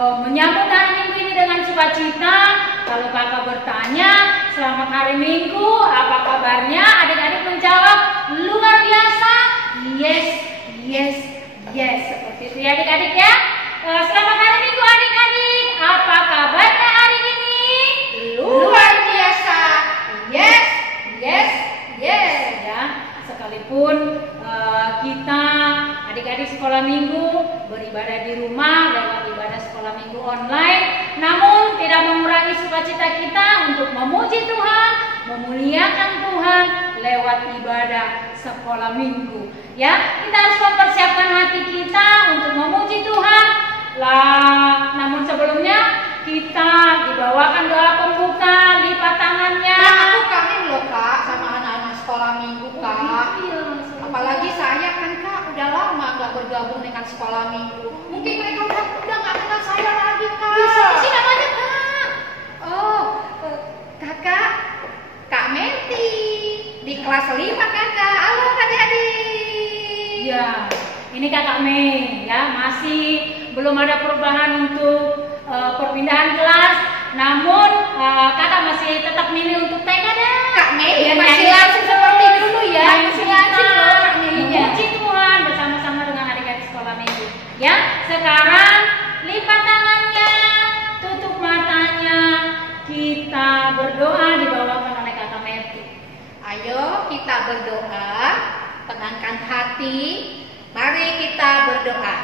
menyambut hari Minggu ini dengan sukacita. Kalau kakak bertanya, selamat hari Minggu, apa kabarnya? Adik-adik menjawab, luar biasa. Yes, yes, yes. Seperti itu ya adik-adik ya. Selamat hari Minggu adik-adik. Apa kabarnya hari ini? Luar biasa. Yes, yes, yes. Ya, sekalipun kita adik-adik sekolah minggu beribadah di rumah lewat ibadah sekolah minggu online, namun tidak mengurangi sukacita kita untuk memuji Tuhan, memuliakan Tuhan lewat ibadah sekolah minggu. Ya, kita harus mempersiapkan hati kita untuk memuji Tuhan. Namun sebelumnya kita dibawakan doa pembuka, lipat tangannya. Aku kangen loh Kak sama anak-anak sekolah minggu Kak. Apalagi saya kan Kak udah lama gak bergabung dengan sekolah minggu. Mungkin mereka udah gak kenal saya lagi Kak. Siapa sih namanya Kak? Oh, Kakak Kak Menti di kelas 5 Kakak. Halo adik-adik. Ya, ini Kakak Mei ya, masih belum ada perubahan untuk perpindahan kelas. Namun kakak masih tetap milih untuk TK deh. Kak Mei Biar masih nyanyi langsung seperti dulu ya. Masih Langsung loh Kak Mei. memuji Tuhan bersama-sama dengan adik-adik sekolah minggu. Ya, sekarang lipat tangannya, tutup matanya, kita berdoa dibawakan oleh Kakak Meti. Ayo kita berdoa, tenangkan hati. Mari kita berdoa.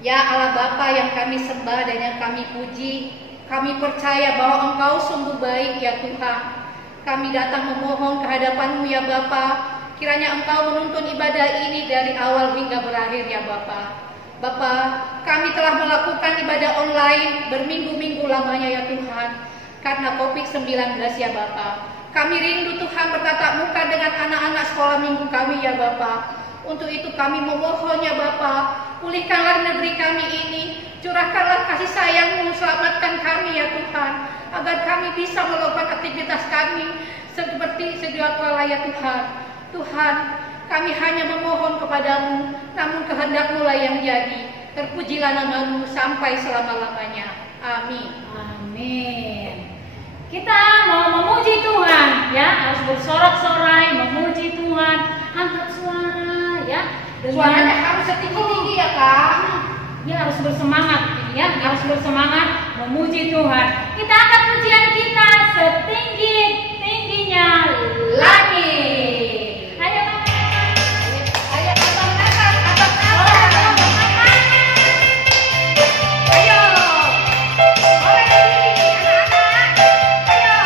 Ya Allah Bapa yang kami sembah dan yang kami puji, kami percaya bahwa Engkau sungguh baik ya Tuhan. Kami datang memohon kehadapan-Mu ya Bapa. Kiranya Engkau menuntun ibadah ini dari awal hingga berakhir ya Bapa. Bapa, kami telah melakukan ibadah online berminggu-minggu lamanya ya Tuhan. Karena COVID-19 ya Bapa. Kami rindu Tuhan bertatap muka dengan anak-anak sekolah minggu kami ya Bapa. Untuk itu kami memohon ya Bapa, pulihkanlah negeri kami ini, curahkanlah kasih sayang-Mu, selamatkan kami ya Tuhan, agar kami bisa melakukan aktivitas kami seperti sedia kala ya Tuhan. Tuhan, kami hanya memohon kepadamu, namun kehendak-Mu lah yang jadi. Terpujilah nama-Mu sampai selama-lamanya. Amin. Amin. Kita mau memuji Tuhan, ya, harus bersorak-sorai, memuji Tuhan, angkat suara, ya. Suaranya harus setinggi-tinggi ya Kak. Dia harus bersemangat, ya, harus bersemangat memuji Tuhan. Kita angkat pujian kita setinggi-tingginya langit. Ayo, Ayo abang atas, abang atas. Ayo. Oleh diri anak-anak. Ayo.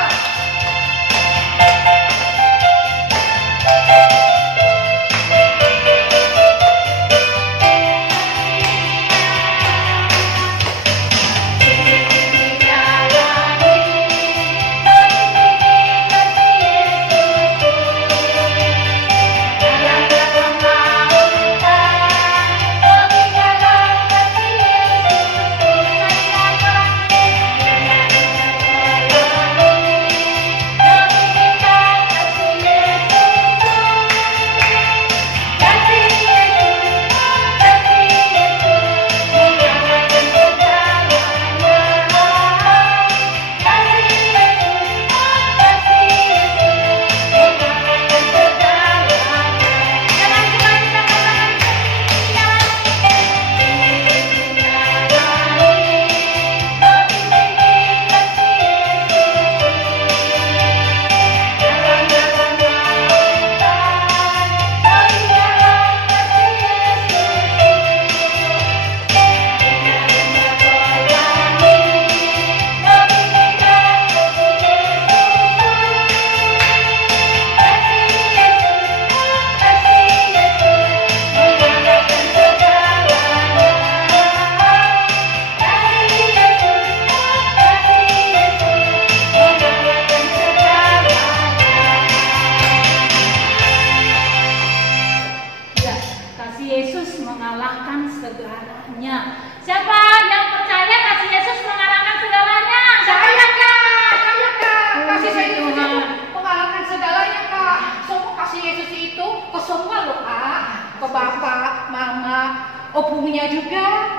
Opungnya juga.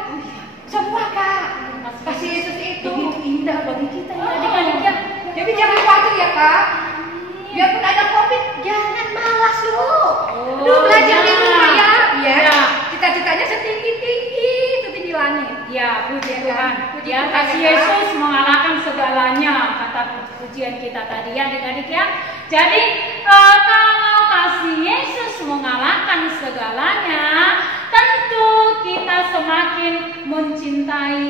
Semua Kak. indah bagi kita ya adik-adik ya. Jadi jangan khawatir ya Kak. Biarpun ada COVID, jangan malas loh. Belajar di rumah ya. Ya. Cita-citanya setinggi-tinggi setinggi langit. Ya, puji Tuhan. Puji Ya, Tuhan, kasih ya, Kak. Yesus mengalahkan segalanya, kata pujian kita tadi ya adik-adik ya. Jadi kalau kasih Yesus mengalahkan segalanya, tentu kita semakin mencintai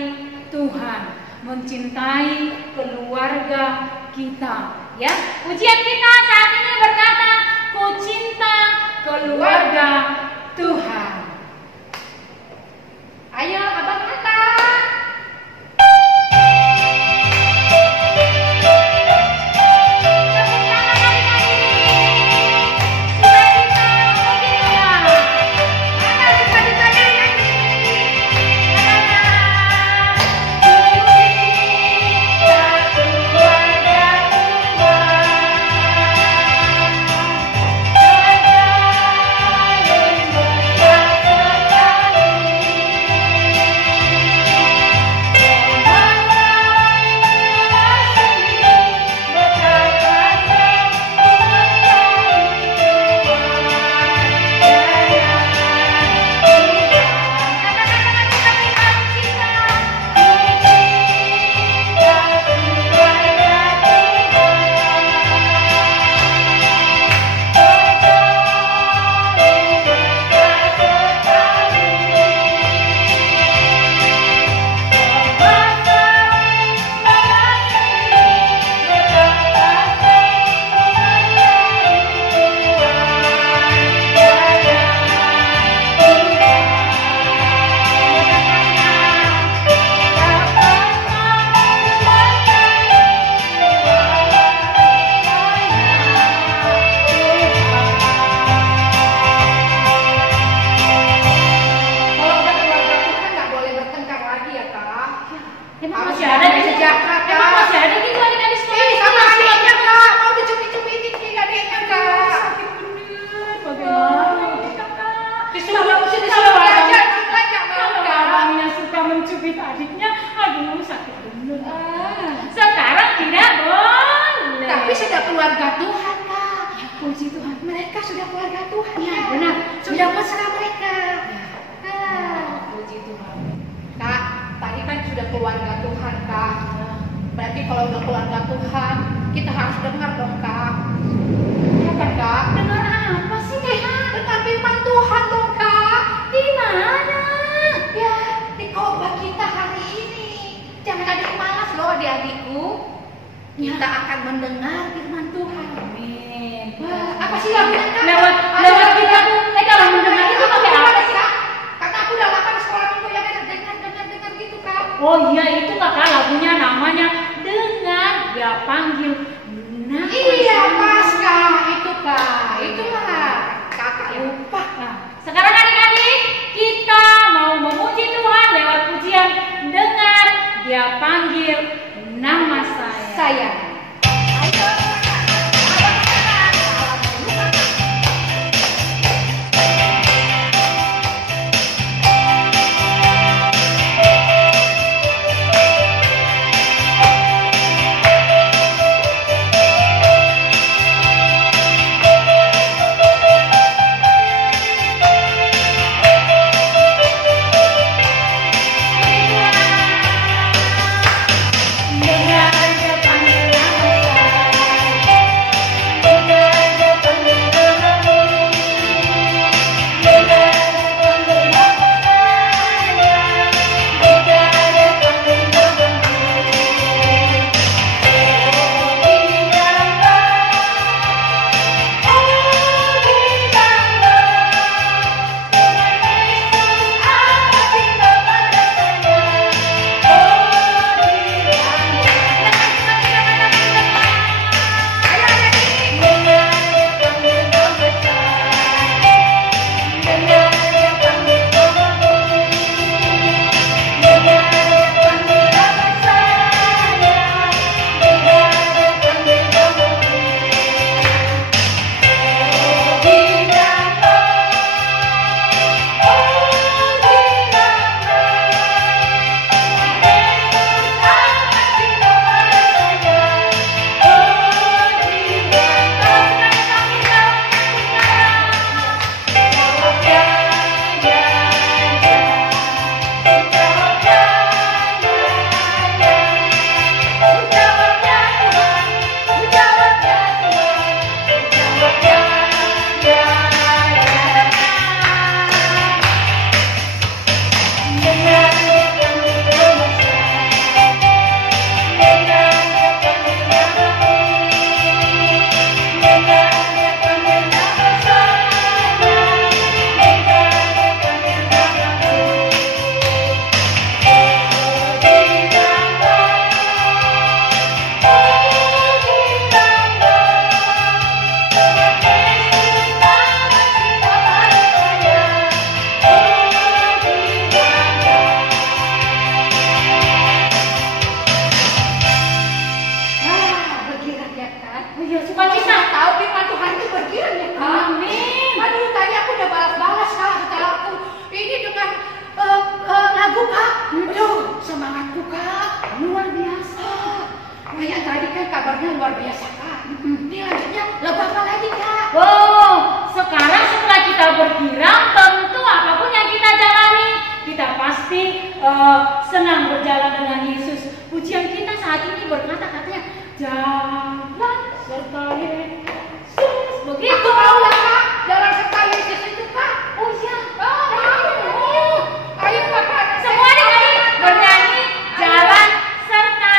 Tuhan, mencintai keluarga kita. Ya, pujian kita saat ini berkata, "Ku cinta keluarga Tuhan." Ayo abang kata. Emang masih ada di sejahtera, Kak. Emang masih ada gitu adik-adik sekolah? Sama adiknya Kak, mau dicubit-cubitin nih adiknya Kak. Sakit bener, bagaimana ini kakak? Disuruh belajar mau Kak. Abangnya suka mencubit adiknya, aduh sakit bener. Sekarang tidak boleh. Tapi sudah keluarga Tuhan Kak. Ya, puji Tuhan. Mereka sudah keluarga Tuhan. Ya, benar. Sudah mesra mereka. Puji Tuhan. Kak, tadi kan sudah keluarga Tuhan Kak. Berarti kalau udah keluarga Tuhan, kita harus dengar dong Kak. Ya kan Kak? Dengar apa sih Kak? Dengar firman Tuhan dong Kak. Di mana? Ya, di khotbah kita hari ini. Jangan ada yang malas loh adik-adikku. Kita akan mendengar firman Tuhan. Amin. Wah, apa sih lagunya Kak? Lewat kita tuh, kalau mendengar itu pakai apa sih? Kak? Kata aku udah lama di sekolah minggu ya kan dengar gitu Kak. Oh iya itu kakak lagunya namanya Dengar Dia Panggil. Nah, Iya pas Kak, itu Kak. Itulah Kakak lupa. Nah, sekarang adik-adik kita mau memuji Tuhan lewat pujian Dengar Dia Panggil Nama Saya. Saya. Ayo. Dengar Dia Panggil luar biasa. Kayak tadi kan kabarnya luar biasa Kak. Ini lanjutnya lagu apa lagi Kak? Oh, sekarang setelah kita bergirang, tentu apapun yang kita jalani, kita pasti senang berjalan dengan Yesus. Pujian kita saat ini berkata katanya, jalan serta Yesus. Begitu. Aku tahu ya Kak, jalan serta Yesus itu Kak. Oh iya. Ayo Kak. Semua adik-adik bernyanyi jalan serta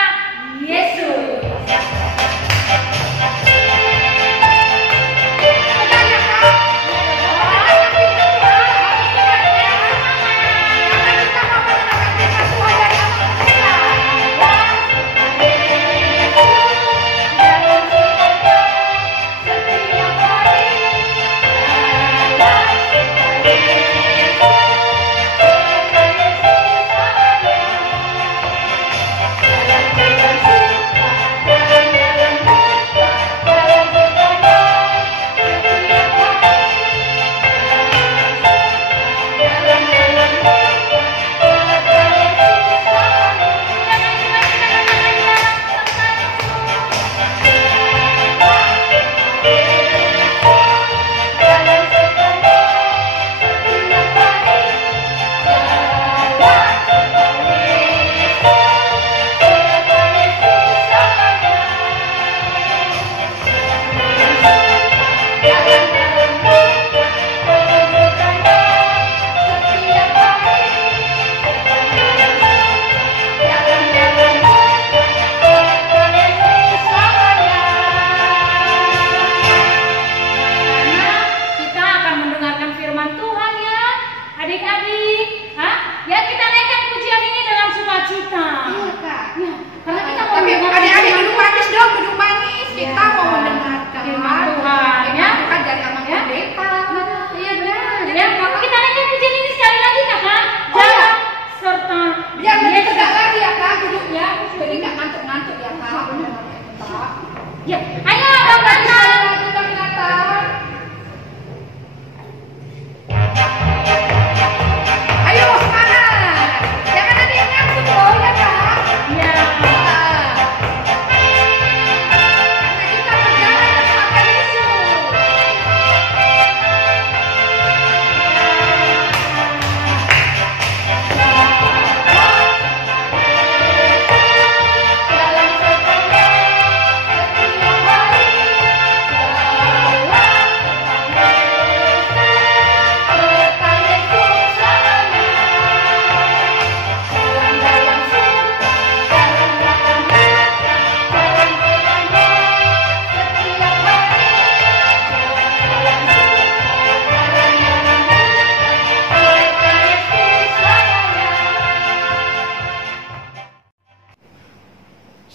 Yesus. Ya, ayo Bang Nathan. Ayo semangat. Jangan ada yang ngantuk loh ya Kak. Ya. Karena kita berjalan bersama Yesus.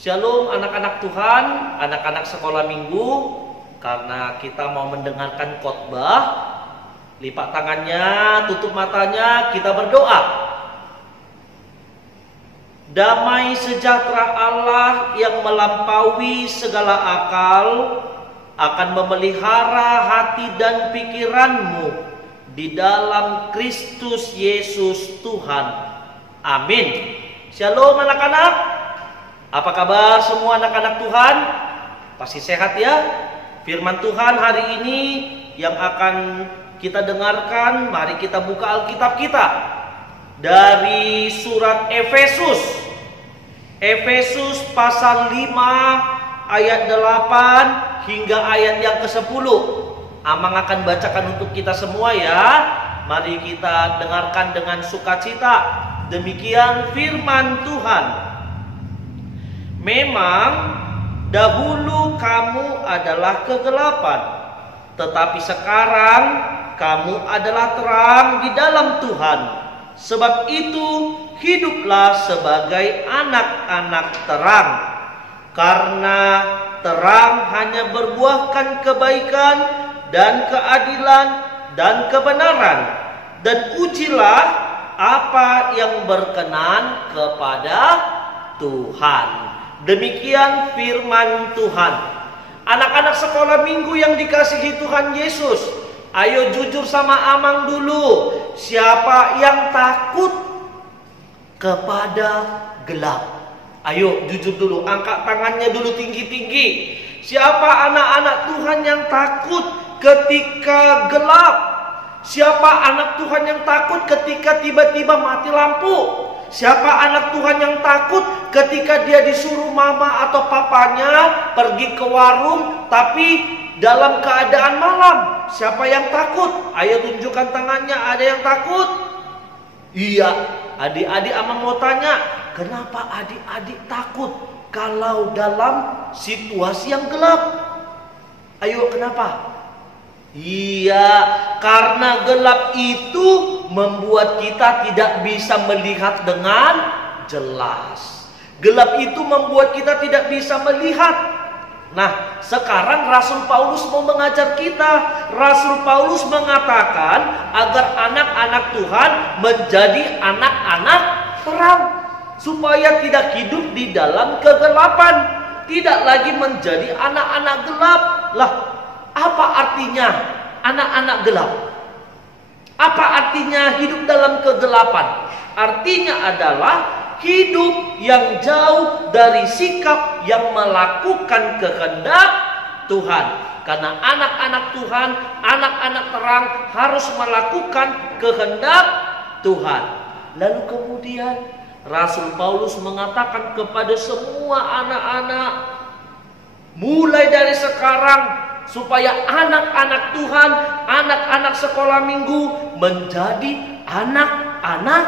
Shalom anak-anak Tuhan, anak-anak sekolah minggu. Karena kita mau mendengarkan khotbah, lipat tangannya, tutup matanya, kita berdoa. Damai sejahtera Allah yang melampaui segala akal akan memelihara hati dan pikiranmu di dalam Kristus Yesus Tuhan. Amin. Shalom anak-anak. Apa kabar semua anak-anak Tuhan? Pasti sehat ya? Firman Tuhan hari ini yang akan kita dengarkan, mari kita buka Alkitab kita dari surat Efesus. Efesus pasal 5 ayat 8 hingga ayat yang ke-10. Amang akan bacakan untuk kita semua ya. Mari kita dengarkan dengan sukacita. Demikian firman Tuhan. Memang dahulu kamu adalah kegelapan, tetapi sekarang kamu adalah terang di dalam Tuhan. Sebab itu hiduplah sebagai anak-anak terang. Karena terang hanya berbuahkan kebaikan dan keadilan dan kebenaran. Dan ujilah apa yang berkenan kepada Tuhan. Demikian firman Tuhan. Anak-anak sekolah minggu yang dikasihi Tuhan Yesus, ayo jujur sama Amang dulu. Siapa yang takut kepada gelap? Ayo jujur dulu, angkat tangannya dulu tinggi-tinggi. Siapa anak-anak Tuhan yang takut ketika gelap? Siapa anak Tuhan yang takut ketika tiba-tiba mati lampu? Siapa anak Tuhan yang takut ketika dia disuruh mama atau papanya pergi ke warung tapi dalam keadaan malam? Siapa yang takut? Ayo tunjukkan tangannya, ada yang takut? Iya, adik-adik Ama mau tanya, kenapa adik-adik takut kalau dalam situasi yang gelap? Ayo, kenapa? Iya, karena gelap itu membuat kita tidak bisa melihat dengan jelas. Gelap itu membuat kita tidak bisa melihat. Nah, sekarang Rasul Paulus mau mengajar kita. Rasul Paulus mengatakan agar anak-anak Tuhan menjadi anak-anak terang, supaya tidak hidup di dalam kegelapan, tidak lagi menjadi anak-anak gelap. Lah, apa artinya anak-anak gelap? Apa artinya hidup dalam kegelapan? Artinya adalah hidup yang jauh dari sikap yang melakukan kehendak Tuhan. Karena anak-anak Tuhan, anak-anak terang harus melakukan kehendak Tuhan. Lalu kemudian Rasul Paulus mengatakan kepada semua anak-anak, mulai dari sekarang, supaya anak-anak Tuhan, anak-anak sekolah minggu menjadi anak-anak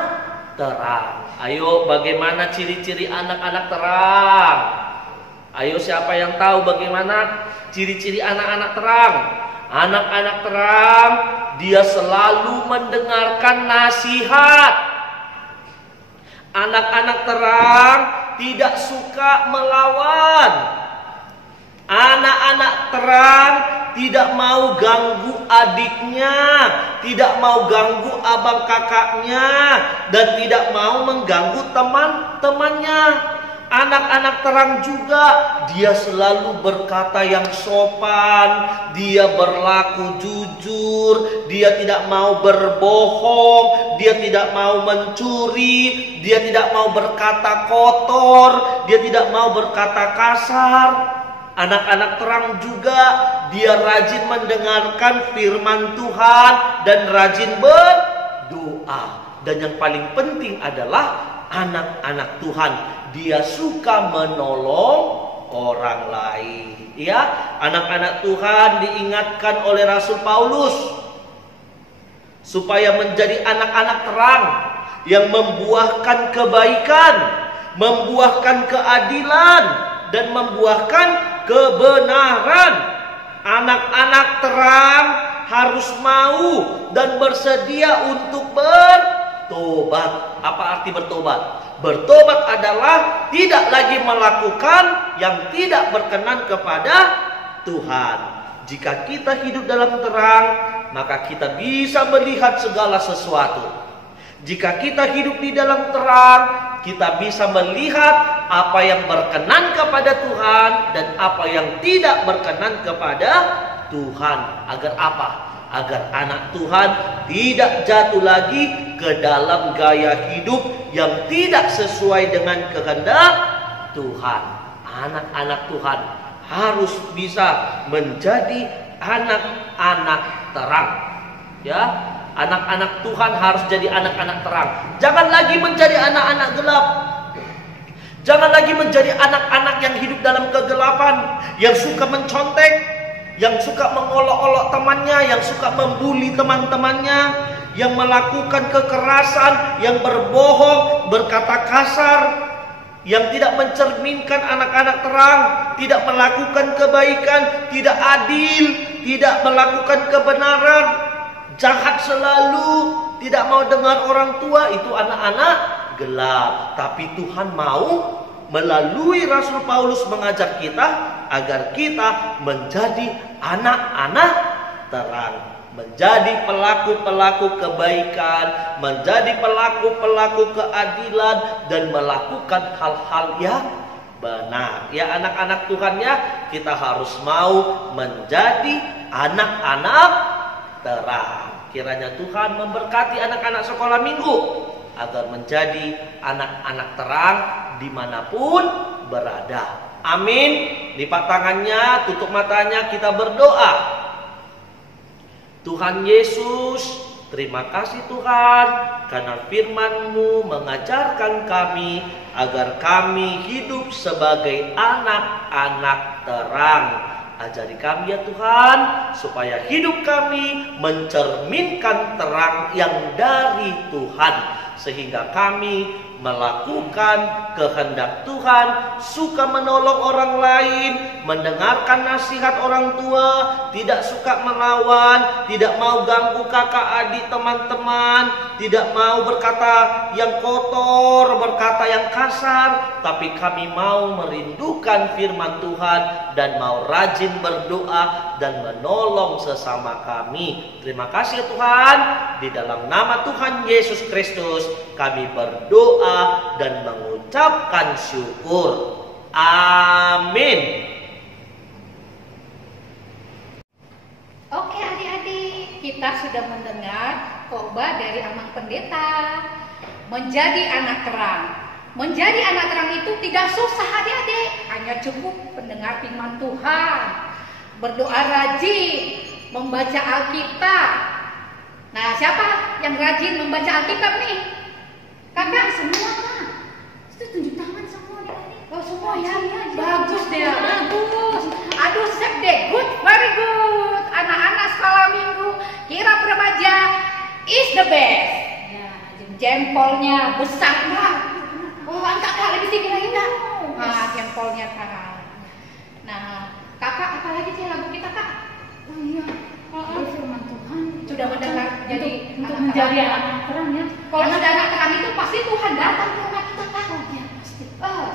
terang. Ayo, bagaimana ciri-ciri anak-anak terang? Ayo, siapa yang tahu bagaimana ciri-ciri anak-anak terang? Anak-anak terang, dia selalu mendengarkan nasihat. Anak-anak terang tidak suka melawan. Anak-anak terang tidak mau ganggu adiknya, tidak mau ganggu abang kakaknya, dan tidak mau mengganggu teman-temannya. Anak-anak terang juga, dia selalu berkata yang sopan, dia berlaku jujur, dia tidak mau berbohong, dia tidak mau mencuri, dia tidak mau berkata kotor, dia tidak mau berkata kasar. Anak-anak terang juga, dia rajin mendengarkan firman Tuhan dan rajin berdoa. Dan yang paling penting adalah anak-anak Tuhan, dia suka menolong orang lain. Ya, anak-anak Tuhan diingatkan oleh Rasul Paulus supaya menjadi anak-anak terang yang membuahkan kebaikan, membuahkan keadilan, dan membuahkan kebenaran. Anak-anak terang harus mau dan bersedia untuk bertobat. Apa arti bertobat? Bertobat adalah tidak lagi melakukan yang tidak berkenan kepada Tuhan. Jika kita hidup dalam terang, maka kita bisa melihat segala sesuatu. Jika kita hidup di dalam terang, kita bisa melihat apa yang berkenan kepada Tuhan dan apa yang tidak berkenan kepada Tuhan. Agar apa? Agar anak Tuhan tidak jatuh lagi ke dalam gaya hidup yang tidak sesuai dengan kehendak Tuhan. Anak-anak Tuhan harus bisa menjadi anak-anak terang. Ya, anak-anak Tuhan harus jadi anak-anak terang. Jangan lagi menjadi anak-anak gelap. Jangan lagi menjadi anak-anak yang hidup dalam kegelapan, yang suka mencontek, yang suka mengolok-olok temannya, yang suka membuli teman-temannya, yang melakukan kekerasan, yang berbohong, berkata kasar, yang tidak mencerminkan anak-anak terang, tidak melakukan kebaikan, tidak adil, tidak melakukan kebenaran, jahat selalu, tidak mau dengar orang tua. Itu anak-anak gelap. Tapi Tuhan mau melalui Rasul Paulus mengajar kita agar kita menjadi anak-anak terang, menjadi pelaku-pelaku kebaikan, menjadi pelaku-pelaku keadilan, dan melakukan hal-hal yang benar. Ya, anak-anak Tuhan, ya, kita harus mau menjadi anak-anak terang. Kiranya Tuhan memberkati anak-anak sekolah minggu agar menjadi anak-anak terang dimanapun berada. Amin. Lipat tangannya, tutup matanya, kita berdoa. Tuhan Yesus, terima kasih Tuhan, karena firman-Mu mengajarkan kami agar kami hidup sebagai anak-anak terang. Ajari kami ya Tuhan, supaya hidup kami mencerminkan terang yang dari Tuhan, sehingga kami melakukan kehendak Tuhan, suka menolong orang lain, mendengarkan nasihat orang tua, tidak suka melawan, tidak mau ganggu kakak adik teman-teman, tidak mau berkata yang kotor, berkata yang kasar, tapi kami mau merindukan firman Tuhan dan mau rajin berdoa dan menolong sesama kami. Terima kasih Tuhan, di dalam nama Tuhan Yesus Kristus kami berdoa dan mengucapkan syukur. Amin. Oke adik-adik, kita sudah mendengar khotbah dari Amang Pendeta. Menjadi anak terang. Menjadi anak terang itu tidak susah adik-adik, hanya cukup mendengar firman Tuhan, berdoa rajin, membaca Alkitab. Nah, siapa yang rajin membaca Alkitab nih? Kakak semua Kak. Itu tunjuk tangan semua adik-adik. Oh semua ya, Iya. bagus deh, bagus. Aduh sip deh, good, very good. Anak-anak sekolah minggu, kirap remaja is the best. Ya, Jempolnya besar Kak. Oh angkat Kak, lebih tinggi lagi Kak. Nah, jempolnya Kak. Nah, Kakak apa lagi sih lagu kita Kak? oh iya. Itu firman Tuhan Sudah mendengar jadi untuk anak menjadi terang. anak terang ya. Kalau sudah anak terang itu pasti Tuhan datang ke rumah kita Kak. Ya pasti.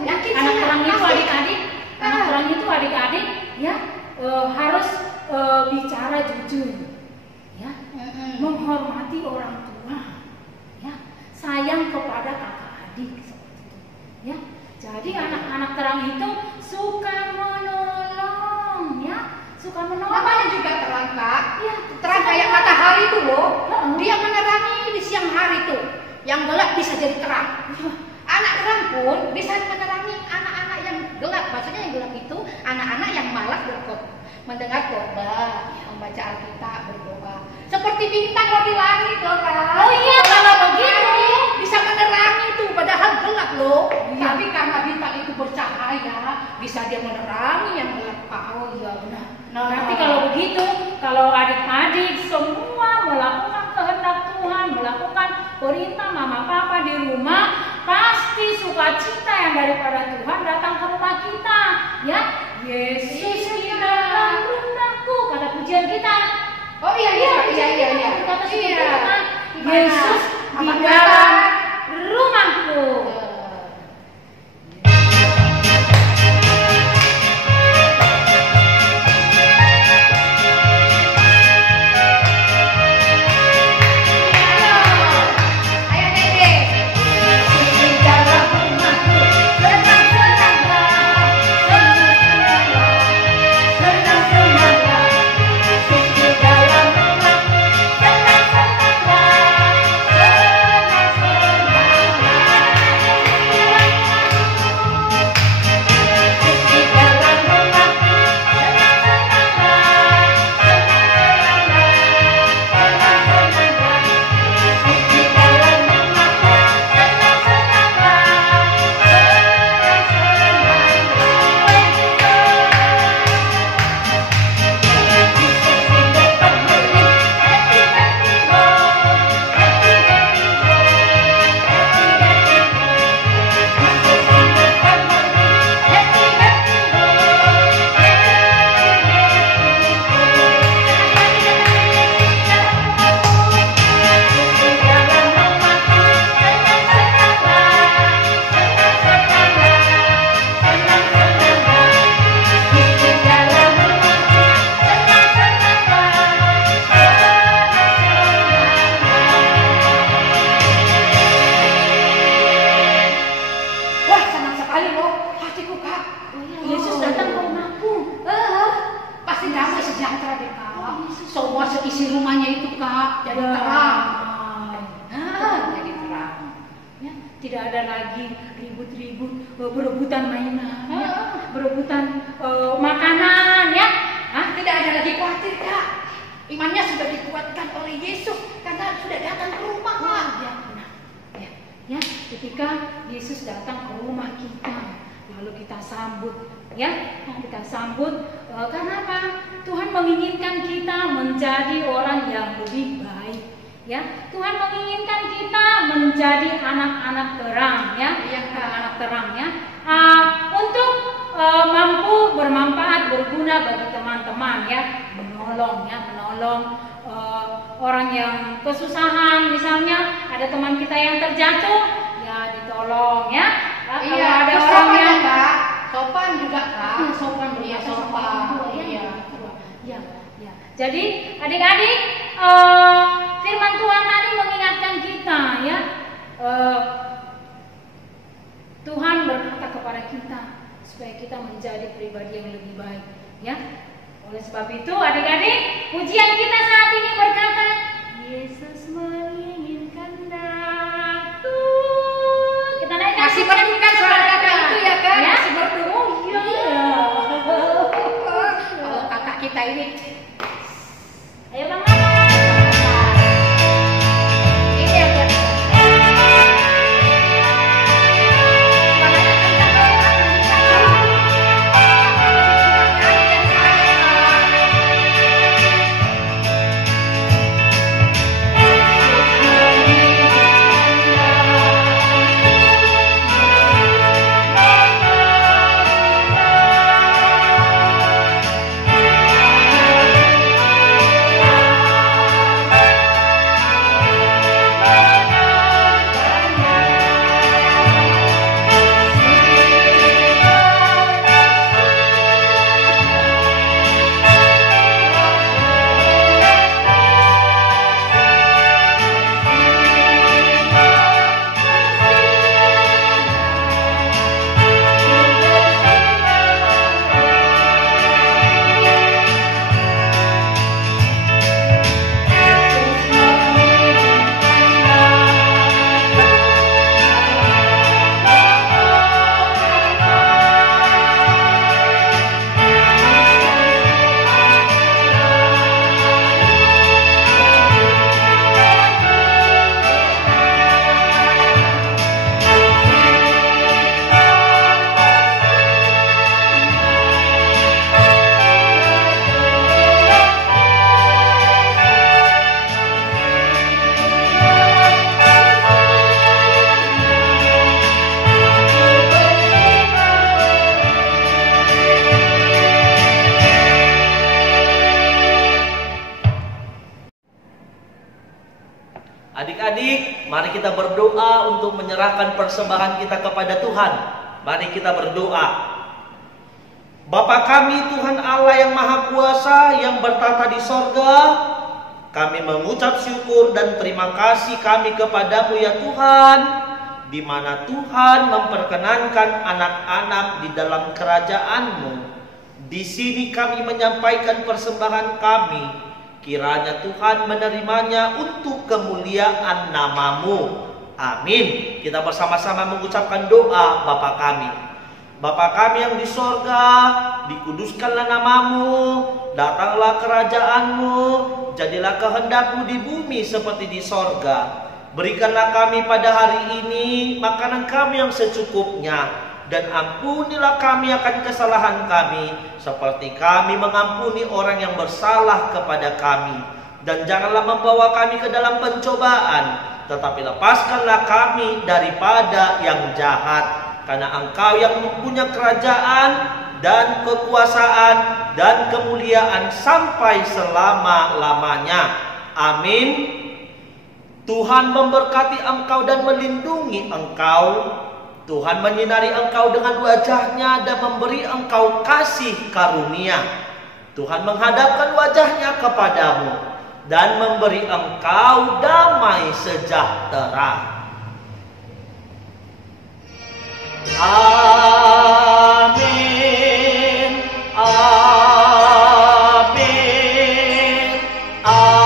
Yakin Anak saya, terang itu pasti. adik-adik, anak terang itu adik-adik ya harus bicara jujur, ya, menghormati orang tua, ya, sayang kepada kakak adik seperti itu, ya. Jadi anak-anak terang itu suka menolong, ya, suka menolong. Namanya juga terang Kak. Ya, Terang kayak matahari itu loh. Dia menerangi di siang hari tuh. Yang gelap bisa jadi terang. Anak terang pun bisa menerangi anak-anak yang gelap. Maksudnya yang gelap itu anak-anak yang malas mendengar khotbah, membaca Alkitab, berdoa. Seperti bintang di langit loh Kak. Oh iya, kalau begitu bisa menerangi itu padahal gelap loh. Iya. Tapi karena bintang itu bercahaya, bisa dia menerangi yang gelap Kak. Oh iya benar. Nah, Berarti kalau begitu, kalau adik-adik semua melakukan kehendak Tuhan, melakukan perintah mama papa di rumah, pasti sukacita yang daripada Tuhan datang ke rumah kita, ya. Yesus di dalam rumahku, kata pujian kita. Oh iya. Kata pujian Iya. kita. Gimana? Yesus di Apa dalam kata? rumahku. Ayo Dede. Di dalam rumahku, senang-senanglah, senang-senanglah. Yesus di dalam rumahku, senang-senanglah, semua seisi rumahnya itu Kak jadi terang. Jadi terang. Ya, Tidak ada lagi ribut-ribut, berebutan mainan, ya, berebutan makanan, ya. Tidak ada lagi khawatir, Kak. Imannya sudah dikuatkan oleh Yesus karena sudah datang ke rumah, Kak. Ya, benar. Ya, ketika Yesus datang ke rumah kita, lalu kita sambut, ya, kita sambut. Karena apa? Tuhan menginginkan kita menjadi orang yang lebih baik. Ya, Tuhan menginginkan kita menjadi anak-anak terang, ya, anak terang, ya, untuk mampu bermanfaat, berguna bagi teman-teman, ya, menolong, orang yang kesusahan, misalnya ada teman kita yang terjatuh, ya ditolong, ya. Iya, kalau ada sopan orang yang Kak, sopan juga, Kak. sopan, Iya, sopan, iya. Ya. Jadi adik-adik, firman Tuhan tadi mengingatkan kita, ya, Tuhan berkata kepada kita supaya kita menjadi pribadi yang lebih baik, ya. Oleh sebab itu adik-adik, pujian kita saat ini berkata, Yesus menginginkan datu. Kita naikkan Masih merdu kan suara kakak itu ya, Kak? Ya? Masih merdu. Oh iya. Kalau kakak kita ini, Ayo Bang. ini yang buat Adik-adik, mari kita berdoa untuk menyerahkan persembahan kita kepada Tuhan. Mari kita berdoa. Bapa kami, Tuhan Allah yang Maha Kuasa, yang bertata di sorga, kami mengucap syukur dan terima kasih kami kepadamu ya Tuhan, di mana Tuhan memperkenankan anak-anak di dalam kerajaan-Mu. Di sini kami menyampaikan persembahan kami. Kiranya Tuhan menerimanya untuk kemuliaan nama-Mu. Amin. Kita bersama-sama mengucapkan doa Bapa kami. Bapa kami yang di sorga, dikuduskanlah nama-Mu, datanglah kerajaan-Mu, jadilah kehendak-Mu di bumi seperti di sorga. Berikanlah kami pada hari ini makanan kami yang secukupnya, dan ampunilah kami akan kesalahan kami, seperti kami mengampuni orang yang bersalah kepada kami. Dan janganlah membawa kami ke dalam pencobaan, tetapi lepaskanlah kami daripada yang jahat. Karena Engkau yang mempunyai kerajaan dan kekuasaan dan kemuliaan sampai selama-lamanya. Amin. Tuhan memberkati engkau dan melindungi engkau. Tuhan menyinari engkau dengan wajah-Nya dan memberi engkau kasih karunia. Tuhan menghadapkan wajah-Nya kepadamu dan memberi engkau damai sejahtera. Amin. Amin. Amin.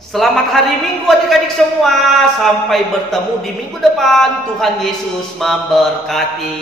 Selamat hari Minggu adik-adik semua. Sampai bertemu di minggu depan. Tuhan Yesus memberkati.